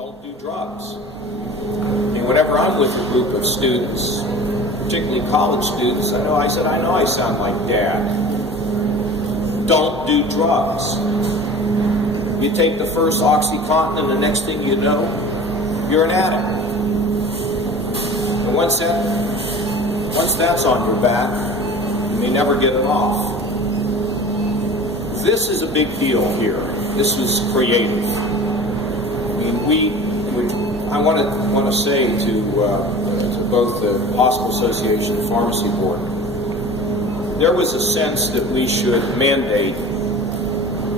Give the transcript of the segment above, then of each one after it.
don't do drugs. And whenever I'm with a group of students, particularly college students, I know I sound like Dad. Don't do drugs. You take the first OxyContin and the next thing you know, you're an addict. And once that's on your back, you may never get it off. This is a big deal here. This was creative. I mean, I want to say to both the Hospital Association and Pharmacy Board, there was a sense that we should mandate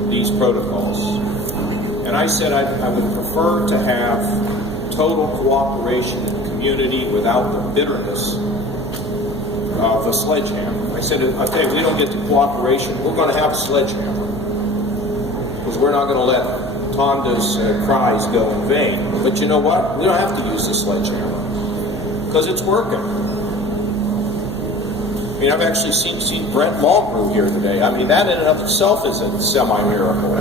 these protocols. And I said I would prefer to have total cooperation in the community without the bitterness of a sledgehammer. I said, okay, if we don't get the cooperation, we're going to have a sledgehammer. Because we're not going to let Tonda's cries go in vain. But you know what? We don't have to use the sledgehammer. Because it's working. I mean, I've actually seen Brent Mulgrew here today. I mean, that in and of itself is a semi-miracle.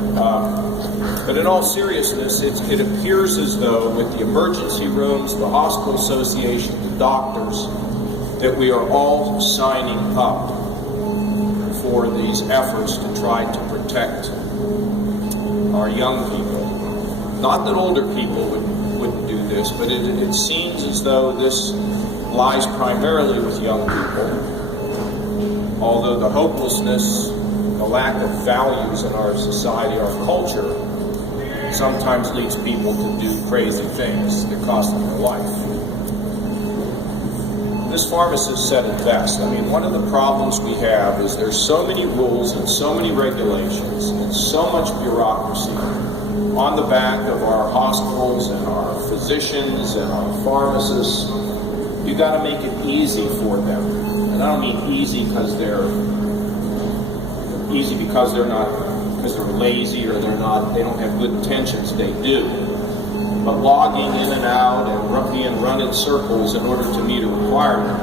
But in all seriousness, it appears as though with the emergency rooms, the hospital association, the doctors, that we are all signing up for these efforts to try to protect our young people. Not that older people wouldn't do this, but it seems as though this lies primarily with young people. Although the hopelessness, the lack of values in our society, our culture, sometimes leads people to do crazy things that cost them their life. This pharmacist said it best. I mean, one of the problems we have is there's so many rules and so many regulations and so much bureaucracy on the back of our hospitals and our physicians and our pharmacists. You got to make it easy for them. And I don't mean easy because they're lazy or they don't have good intentions. They do. But logging in and out and being run in circles in order to meet a requirement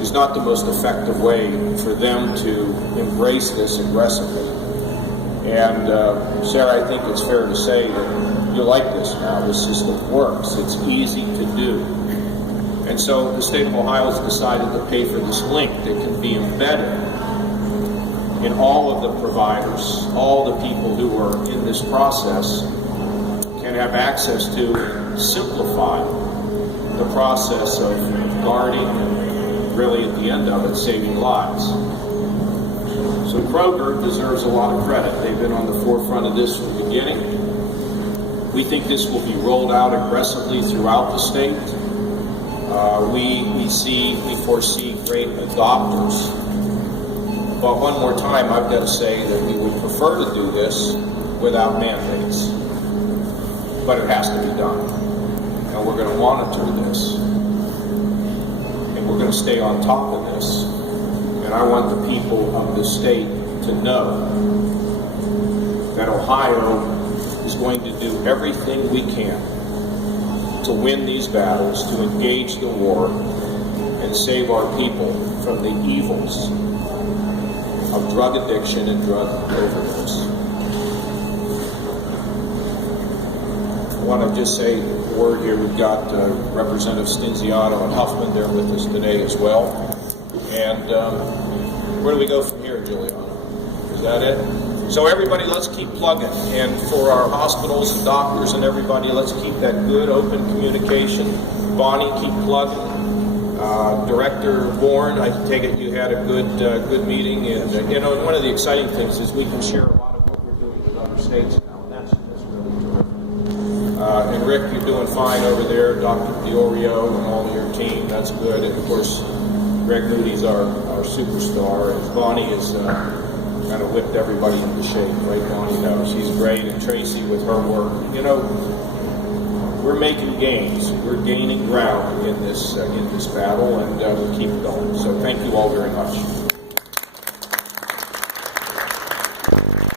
is not the most effective way for them to embrace this aggressively. And Sarah, I think it's fair to say that you like this now. This system works. It's easy to do. And so the state of Ohio has decided to pay for this link that can be embedded in all of the providers, all the people who are in this process can have access to simplify the process of guarding and really at the end of it saving lives. So Kroger deserves a lot of credit. They've been on the forefront of this from the beginning. We think this will be rolled out aggressively throughout the state. We foresee great adopters. But one more time, I've got to say that we would prefer to do this without mandates. But it has to be done. And we're going to monitor this. And we're going to stay on top of this. And I want the people of the state to know that Ohio is going to do everything we can to win these battles, to engage the war, and save our people from the evils of drug addiction and drug overdose. I want to just say a word here. We've got Representative Stinziato and Huffman there with us today as well. And where do we go from here, Juliana? Is that it? So everybody, let's keep plugging. And for our hospitals and doctors and everybody, let's keep that good, open communication. Bonnie, keep plugging. Director Bourne, I take it you had a good meeting. And, and one of the exciting things is we can share a lot of what we're doing with other states now. And that's really terrific. And Rick, you're doing fine over there. Dr. Diorio and all of your team, that's good. And of course, Greg Moody's our superstar. And Bonnie is kind of whipped everybody into shape, right, Bonnie? No, she's great. And Tracy with her work. We're making gains. We're gaining ground in this battle, and we'll keep going. So thank you all very much.